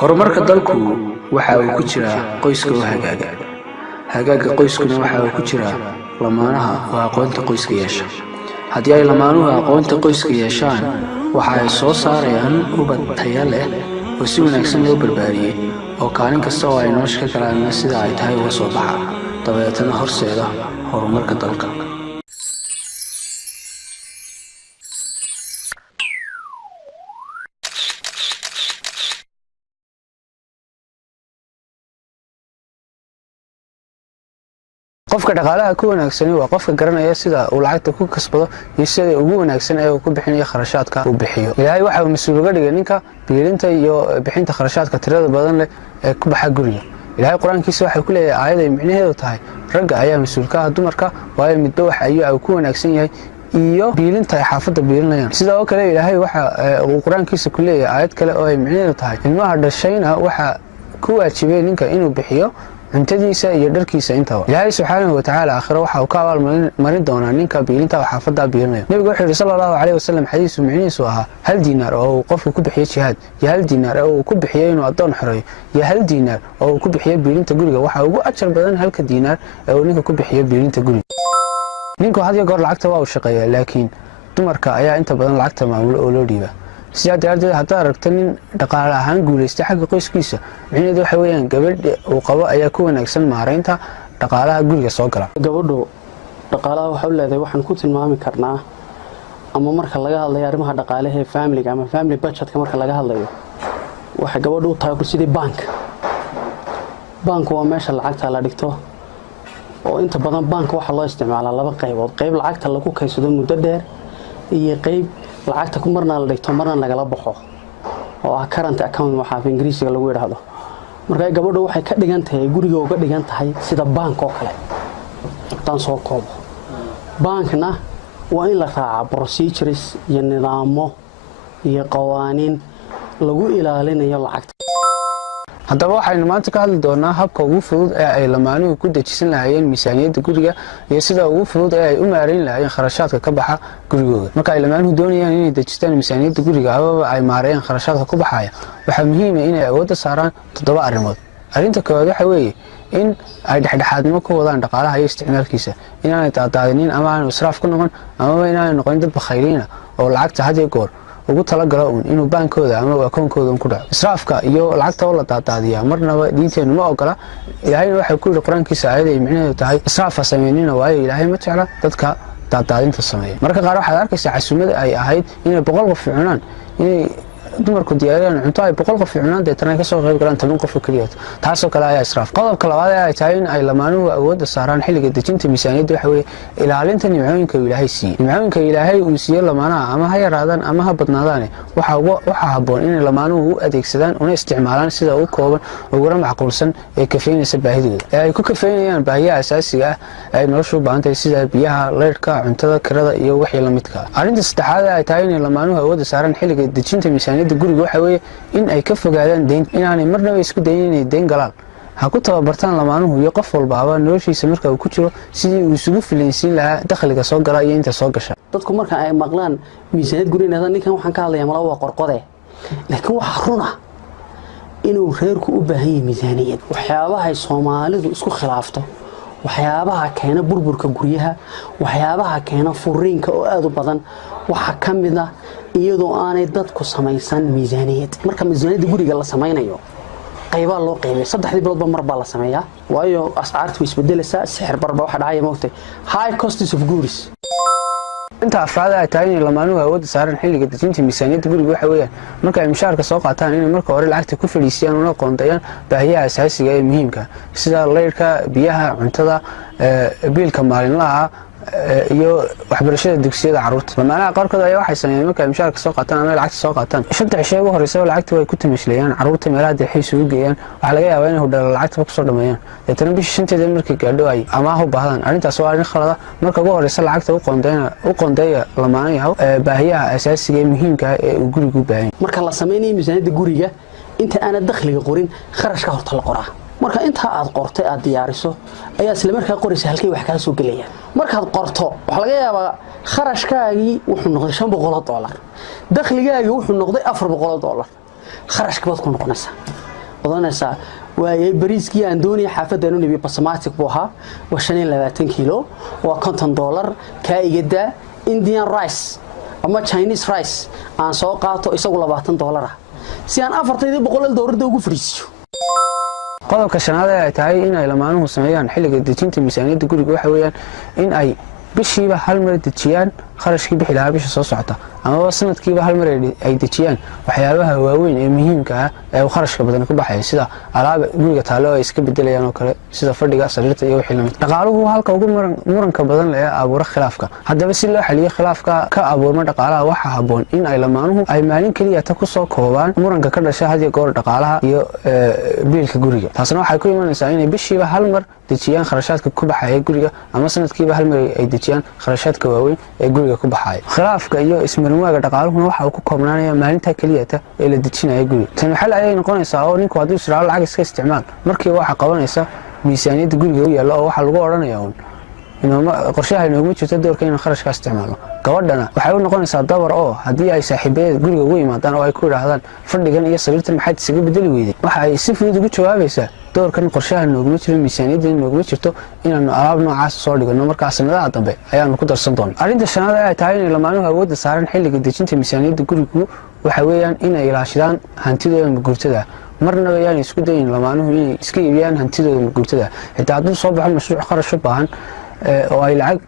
horumarka dalku waxa uu ku jiraa qoyska oo hagaaga. Hagaaga qoyskuna waxa uu ku jiraa lamaanaha oo aqoonta qoyska yeesha. Haddii ay lamaanuhu aqoonta qoyska yeeshaan, waxa ay soo saarayaan ubad tayo leh oo si wanaagsan loo barbaariyay oo kaalin kasta oo ay nolosha ka galaan sida ay tahay uga soo baxa, dabeetana horseeda horumarka dalka. qofka dhaqaalaha ku wanaagsan waa qofka garanaya sida uu lacagta ku kasbado iyo sida ugu wanaagsan ee uu ku bixinayo kharashaadka uu bixiyo. Ilaahay waxa uu mas'uul uga dhigay ninka biilinta iyo bixinta kharashaadka tirada badan leh ee ku baxa guriga. Ilaahay quraankiisa waxa uu ku leeyahay aayad ay micnaheedu tahay ragga ayaa mas'uul ka ah dumarka, waayo midba waxa ayuu ku wanaagsan yahay iyo biilinta ay xaafadda biilinayaan. Sidoo kale Ilaahay waxa uu quraankiisa ku leeyahay aayad kale oo ay micnaheedu tahay ilmaha dhashayna waxa ku waajibay ninka inuu bixiyo cuntadiisa iyo dharkiisa intaba. Ilaahay subxaanahu wa ta'aala aakhiro waxa uu ka abaalmarin doonaa ninka biilinta xaafadda biilinayo. Nabigu wuxuu yiri sallallahu alayhi wasallam xadiis micnihiisu ahaa hal diinaar oo qofku ku bixiyo jihaad, iyo hal diinaar oo ku bixiyo inuu adoon xoreeyo, iyo hal diinaar oo ku bixiyo biilinta guriga waxa ugu ajar badan halka diinaar ee ninka ku bixiyo biilinta guriga. Ninku had iyo goor lacagta waa uu shaqeeyaa, laakiin dumarka ayaa inta badan lacagta maamulo oo loo dhiibaa. sidaa darteed haddaad aragto nin dhaqaale ahaan guulaystay xagga qoyskiisa, micnaheedu waxa weeyaan gabadha uu qabo ayaa ku wanaagsan maareynta dhaqaalaha guriga soo gala. gabadhu dhaqaalaha waxa uu leedahay waxaan ku tilmaami karnaa ama marka laga hadlayo arrimaha dhaqaalaha ee family ama family budgetka marka laga hadlayo waxa gabadhu u tahay sidii bank waa meesha lacagta la dhigto oo inta badan bank waxa loo isticmaalaa laba qaybood, qayb lacagta lagu kaysado muddo dheer iyo qayb lacagta ku marna la dhigto marna lagala baxo oo ah current account waxa af Ingiriisiga lagu yiraahdo. Marka gabadhu waxay ka dhigan tahay guriga uga dhigan tahay sida bank oo kale. Tan soo koobo bankna waa in la raaca procedures iyo nidaamo iyo qawaaniin lagu ilaalinayo lacagta. haddaba waxaynu maanta ka hadli doonaa habka ugu fudud ee ay lamaanuhu ku dejisan lahaayeen miisaaniyadda guriga iyo sida ugu fudud ee ay u maareyn lahaayeen kharashaadka ka baxa gurigooda. Marka ay lamaanuhu doonayaan inay dejistaan miisaaniyadda guriga ama ay maareeyaan kharashaadka ku baxaya, waxaa muhiim ah inay awoodda saaraan 7 arrimood. Arrinta koowaad waxa weeye in ay dhexdhexaadnimo ku wadaan dhaqaalaha iyo isticmaalkiisa, inaanay daadinin ama aan israaf ku noqon ama inaanay noqon dad bakhayliin ah oo lacagta had iyo goor ugu talagalo inuu baankooda ama akoonkooda ku dhaco. Israafka iyo lacagta oo la daadaadiyaa marnaba diinteenu ma ogola. Ilaahayna waxa ku yiri quraankiisa aayad ay micnaheedu tahay israaf sameeynina waayo Ilaahay ma jecla dadka daadaadinta sameeya. Marka qaar waxaad arkaysaa casuumada ay ahayd inay 100 qof cunaan, inay dumarku diyaariyaan cunto ay 100 qof cunaan deetana ka soo qayb galaan 10 qof kaliya. taasoo kale ayaa israaf. qodobka labaad ee ay tahay in ay lamaanuhu awoodda saaraan xilliga dejinta miisaaniyadda waxa weeye ilaalinta nimcooyinka Ilaahay siiyay. nimcooyinka Ilaahay uu siiyay lamaanaha ama ha yaraadaan ama ha badnaadaan waxa habboon in lamaanuhu u adeegsadaan una isticmaalaan sida ugu kooban ugu macquulsan ee kafeynaysa baahidooda. ay ku kafeynayaan baahiyaha asaasiga ah ee noloshu u baahan tahay sida biyaha, leerka, cuntada, kirada iyo wixii la midka ah. arrinta saddexaad ee ay tahay in lamaanuhu awoodda saaraan xilliga dejinta miisaaniyadda guriga waxa weeye in ay ka fogaadaan deyn, inaanay marnaba isku dayin inay deyn galaan. ha ku tababartaan lamaanuhu iyo qof walba noloshiisa marka uu ku jiro sidii uu isugu filaysiin lahaa dakhliga soo gala iyo inta soo gasha. dadku marka ay maqlaan miisaaniyad guriga ninkan waxaan ka hadlayaa malaha waa qorqode, laakiin waxa run ah inuu reerku u baahan yahay miisaaniyad. waxyaabaha ay Soomaalidu isku khilaafto, waxyaabaha keena burburka guryaha, waxyaabaha keena furiinka oo aad u badan waxa kamid ah iyadoo aanay dadku samaysan miisaaniyad. marka miisaaniyadda guriga la samaynayo qaybaha loo qeybay 3 biloodba mar baa la sameeyaa, waayo ascaartu way isbedelaysaa, sixir barba waxa dhacaya moogtay high costs of goods. inta afraad ay tahay in lamaanuhu awoodda saaran xilliga dejinta miisaaniyadda guriga waxa weeyaan marka ay mushaharka soo qaataan inay marka hore lacagta ku fadhiisiyaan una qoondayaan baahiyaha asaasiga ee muhiimka sida leerka, biyaha, cuntada, biilka maalinlaha iyo waxbarashada dugsiyada carruurta. lamaanaha qaarkood ayaa waxay sameeyeen marka ay mushaharka soo qaataan ama lacagta soo qaataan 5 cisho ugu horeysa lacagta way ku timashleeyaan carruurta meelaha deexiis ugu geeyaan. waxa laga yaabaa inay hudheelo lacagta ku soo dhameeyaan deetana bishii 5teeda markay gaadho ay amaah u baahdaan. arrintaas waa arrin khalad ah. marka ugu horeysa lacagta u qoondeeya lamaanaha baahiyaha asaasiga ee muhiimka ah ee uu gurigu u baahan yahay. marka la sameeyay miisaaniyadda guriga inta aan dakhliga qorin kharashka horta la qoraa. marka inta aad qortay aad diyaariso ayaa isla markaa qoraysa halkay wax ka soo galayaan. markaad qorto waxa laga yaabaa kharashkaagii wuxuu noqday $500, dakhligaagii wuxuu noqday $400. kharashka baad ku noqonaysaa odanaysaa waayay bariiskii aan doonay xaafadana nabi basmaatic buu ahaa waa 25 kilo waa $50 ka igada Indian rice ama Chinese rice aan soo qaato isagu $20 si aan $400 ugu fariisiyo qodobka shanaad ay tahay in ay lamaanuhu sameeyaan xilliga dejinta miisaaniyadda guriga waxa weeyaan in ay bishiiba hal mar dejiyaan kharashkii bixi lahaa bisha soo socota ama sanadkiiba hal mar ay dejiyaan waxyaabaha waaweyn ee muhiimka ah ee kharashka badan ku baxay sida alaab guriga taalo ay iska bedelayaan oo kale sida fadhiga sariirta iyo wixii lamid dhaqaaluhu halka ugu muranka badan leh abuura khilaafka haddaba si loo xaliyo khilaafka ka abuurma dhaqaalaha waxa haboon in ay lamaanuhu ay maalin kaliya ta ku soo koobaan muranka ka dhasha hadiya goor dhaqaalaha iyo biilka guriga taasna waxay ku imanaysaa in bishiiba hal mar dejiyaan kharashaadka ku baxaya guriga ama sanadkiiba hal mar ay dejiyaan kharashaadka waaweyn ee guriga ku baxaya khilaafka iyo ismarinwaaga dhaqaaluhu waxa uu ku koobnaanaya maalinta kaliya ee la dejinayo guriga tan xal ayay noqonaysaa oo ninku haddii shiraalo lacag iska isticmaal markii waxa qabanaysa miisaaniyadda guriga u yaalo oo waxa lagu oranayaa qorshaha inoogu jirto doorka in kharashka isticmaalo gabadhana waxay u noqonaysaa dabar oo haddii ay saaxiibadeed guriga ugu yimaadaan oo ay ku yiraahdaan fadhigan iyo sariirtan maxaad isaga bedeli weyday waxa ay si fudud ugu jawaabaysaa doorkan qorshaha inoogu jiro miisaaniyadda inoogu jirto inaanu alaab noocaas soo dhigano markaa sanadaha dambe ayaanu ku darsan doonaa arrinta shanaad ay tahay in lamaanuhu awoodda saaran xilliga dejinta miisaaniyadda gurigu waxa weeyaan inay ilaashadaan hantidooda maguurtada marnaba ayaan isku dayin lamaanuhu inay iska iibiyaan hantidooda maguurtada xitaa hadduu soo baxo mashruuc kharash u baahan oo ay lacag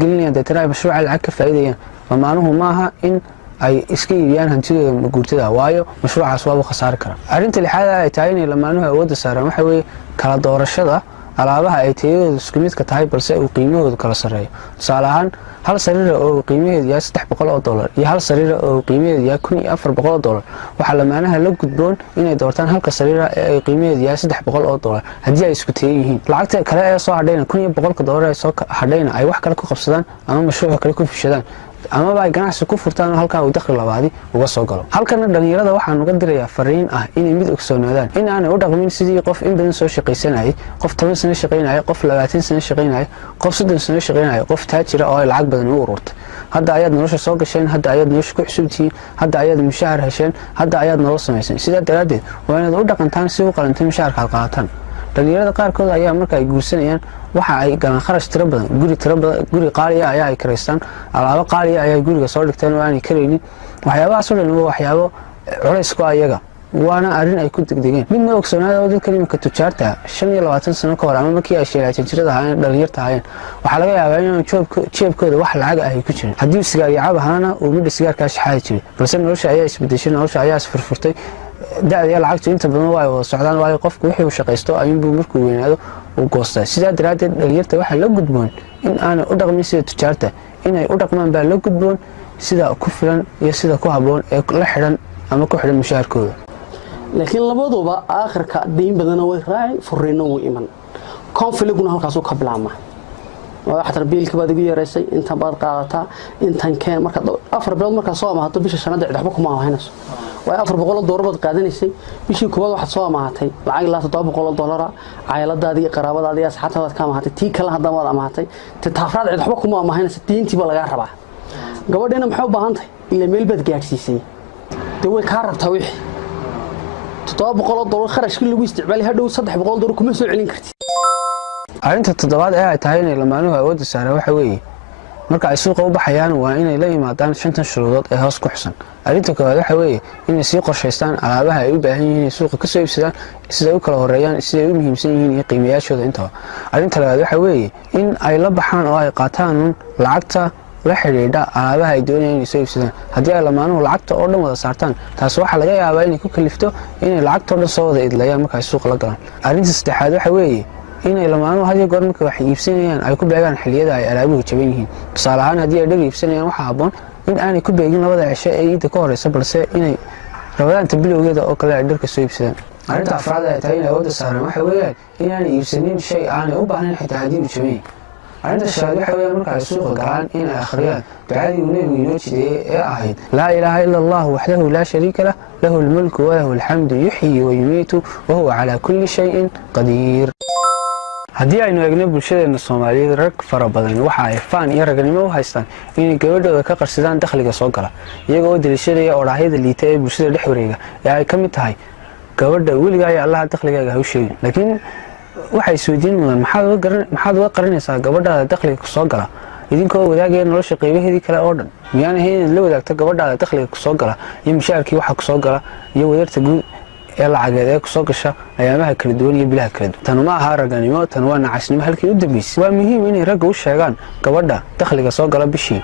gelinayaan deetana ay mashruuca lacag ka faa'iidayaan lamaanuhu maaha in ay iska iibiyaan hantidooda maguurtada waayo mashruucaas waa khasaari kara arrinta lixaad ay tahay in lamaanuhu awoodda saaraan waxa weeye kala doorashada alaabaha ay tayadooda isku midka tahay balse uu qiimahoodu kala sareeyo tusaale ahaan hal sariir oo qiimaheedu yahay $300 iyo hal sariir oo qiimaheedu yahay $1400 waxa lamaanaha la gudboon inay doortaan halka sariir ee ay qiimaheedu yahay $300 haddii ay isku tayo yihiin lacagta kale ee soo hadhayna $100 ee soo hadhayna ay wax kale ku qabsadaan ama mashruuc kale ku fishadaan ama ay ganacsi ku furtaan halka uu dakhli labaadi uga soo galo halkana dhalinyarada waxaan uga dirayaa fariin ah inay mid ogsoonaadaan in aanay u dhaqmin sidii qof in badan soo shaqaysanayay qof 10 sano shaqaynayay qof 20 sano shaqaynayay qof 30 sano shaqaynayay qof taajir oo lacag badan u ururtay hadda ayaad nolosha soo gasheen hadda ayaad nolosha ku xusubtiin hadda ayaad mushaar hesheen hadda ayaad nolol sameeyeen sidaa daraadeed waa inaad u dhaqantaan si u qalantay mushaarka qaataan dhalinyarada qaarkood ayaa marka ay guursanayaan waxa ay galaan kharash tiro badan guri qaali ah ayaa ay kareystaan alaabo qaali ah ayaa guriga soo dhigtaan oo aanay kareynin waxyaabahaas oo dhan waa waxyaabo culays ku ayaga waana arrin ay ku degdegeen midna ogsoonaada oo dadka nimanka tujaarta 25 sano ka hor ama markii ay sheelaatay jirada ahaayeen dhalinyarta ahaayeen waxa laga yaabaa in jeebkooda wax lacag ah ay ku jiraan haddii sigaar iyo cab ahaana uu midda sigaarka shaxaadi jiray balse nolosha ayaa isbedeshay nolosha ayaa isfurfurtay da'da lacagtu inta badan waa wada socdaan waayo qofku wixii uu shaqaysto ayuu markuu weynaado uu goostaa sidaa daraadeed dhalinyarta waxa la gudboon in aanay u dhaqmin sida tujaarta inay u dhaqmaan baa la gudboon sida ku filan iyo sida ku haboon ee la xidhan ama ku xidhan mushaarkooda laakiin labaduba aakhirka deyn badan way raacay furiino uu iman conflict-guna halkaas uu ka bilaabmaa waxa tarbiilka baad ugu yareysay inta baad qaadataa intan keen marka 4 bilood marka soo amaahato bisha shanaad waxba kuma ahaynayso way $400 baad qaadanaysay bishii koobaad waxaad soo amaahatay lacag ilaa $700 cayladaadii qaraabadaadii asxaabtaada ka amaahatay tii kale hadda waad amaahatay taafraad waxba kuma ahaynayso diintii ba laga rabaa gabadheena maxay u baahan tahay ilaa meel baad gaarsiisay way ka rabtaa wixii $700 kharashkii lagu isticmaalay hadhow $300 kuma soo celin kartid arrinta toddobaad ee ay tahay in lamaanuhu awoodda saaraan waxa weeye marka ay suuqa u baxayaan waa inay la yimaadaan 5 shuruudood ee hoos ku xusan arrinta koowaad waxa weeye inay sii qorshaystaan alaabaha ay u baahan yihiin suuqa ka soo iibsadaan sida u kala horeeyaan sida ay u muhiimsan yihiin iyo qiimayaashooda intaba arrinta labaad waxa weeye in ay la baxaan oo ay qaataan lacagta la xiriidha alaabaha ay doonayaan inay soo iibsadaan haddii ay lamaanuhu lacagta oo dhan wada saartaan taas waxa laga yaabaa inay ku kalifto inay lacagta oo dhan soo wada idlayaan marka ay suuqa la galaan arrinta saddexaad waxa weeye inay lamaanuhu hadiyo goor marka wax iibsanayaan ay ku beegaan xilliyada ay alaabuhu jaban yihiin tusaale ahaan haddii ay dhar iibsanayaan waxa haboon in aanay ku beegin labada cisho ee iidda ka horeysa balse inay rabadaanta bilowgeeda oo kale ay dharka soo iibsadaan arrinta afraad ay tahay in awoodda saaran waxa weeyaan inaanay iibsanin shay aanay u baahnayn xitaa haddii uu jaban yahay arrinta shanaad waxa weeyaan marka ay suuqa galaan inay akhriyaan ducadii uu nebigu inoo jideeyey ee ahayd laa ilaaha ila allah waxdahu laa shariika lah lahu lmulku walahu alxamdu yuxyi wa yumiitu wahuwa calaa kulli shayin qadiir haddii aynu eegno bulshadeena Soomaaliyeed rag fara badan waxa ay faan iyo raganimo u haystaan inay gabadhooda ka qarsadaan dakhliga soo gala iyagoo dilashadaya odhaahyada liita ee bulshada dhex wareega ee ay ka mid tahay gabadha weliga ay Allah dakhligaaga u sheegin laakiin waxay suudiin mudan maxaad uga qarinaysaa gabadhaada dakhliga soo gala idinkoo wadaagaya nolosha qaybaheedii kale oo dhan miyaan ahayn in la wadaagto gabadhaada dakhliga soo gala iyo mushaarkii waxa ku soo gala iyo wadarta guud ee lacageed ee ku soo gasha ayaamaha kala duwan iyo bilaha kala duwan tan ma aha raganimo tan waa nacasnimo halkii u dambeysay waa muhiim inay ragga u sheegaan gabadha dakhliga soo gala bishii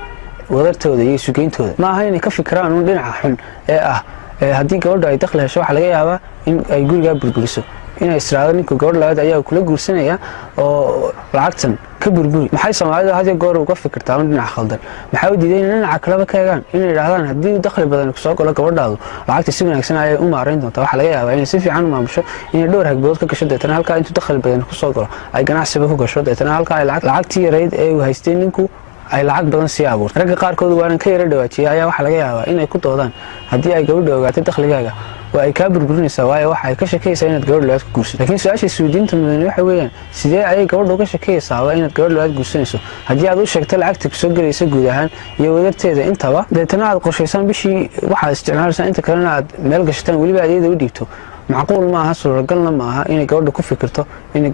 wadartooda iyo sugeyntooda ma aha inay ka fikiraan un dhinaca xun ee ah haddii gabadha ay dakhli hesho waxa laga yaabaa in ay guriga burburiso inay israado ninka gabadh labaad ayaa kula guursanaya oo lacagtan ka burburi maxay Soomaalidu had iyo goor uga fikirtaa dhinaca khaldan maxay u diideen dhinaca kale ka eegaan inay yiraahdaan haddii dakhli badan ku soo galo gabadhaadu lacagta si wanaagsan ay u maareyn doontaa waxa laga yaabaa inay si fiican u maamusho inay dhowr hagbood ka gasho deetana halka intuu dakhli badan ku soo galo ay ganacsiga ku gasho deetana halka ay lacagtii yareyd ee uu haystay ninku ay lacag badan si abuurto ragga qaarkood waan ka yara dhawaajiyay ayaa waxa laga yaabaa inay ku doodaan haddii ay gabadha ogaato dakhligaaga waa ay ka burburinaysaa waayo waxa ay ka shakeysaa inaad gabadh labaad ku guursato laakiin su'aasha suudiinta mudan waxa weeyaan sidee ay gabadha uga shakeysaa inaad gabadh labaad guursanayso haddii aad u sheegto lacagta ku soo galaysa guud ahaan iyo wadarteeda intaba deetana aad qorsheysaan bishii waxaad isticmaalaysaa inta kalena aad meel gashataan weliba aad iyada u dhiibto macquul ma aha suuragalna ma aha inay gabadha ku fikirto in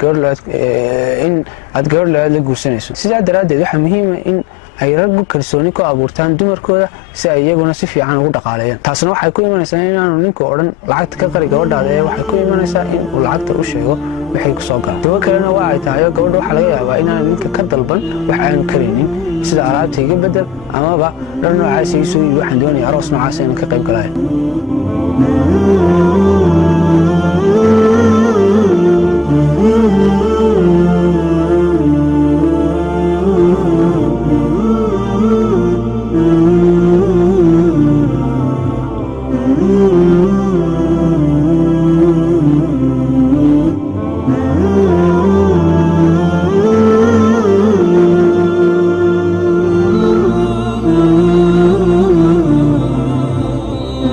aad gabadh labaad la guursanayso sidaa daraadeed waxa muhiim ah in ay raggu kalsooni ku abuurtaan dumarkooda si ay iyaguna si fiican ugu dhaqaaleeyaan taasna waxay ku imanaysaa inaanu ninku odhan lacagta ka qari gabadhaada ee waxay ku imanaysaa in uu lacagta u sheego wixii ku soo gala daba kalena waa ay tahay gabadha waxa laga yaabaa inaanu ninka ka dalban wax aanu karaynin sida alaabta iga bedel amaba dhar noocaas ay soo waxaan doonayaa aroos noocaas inaan ka qayb galayo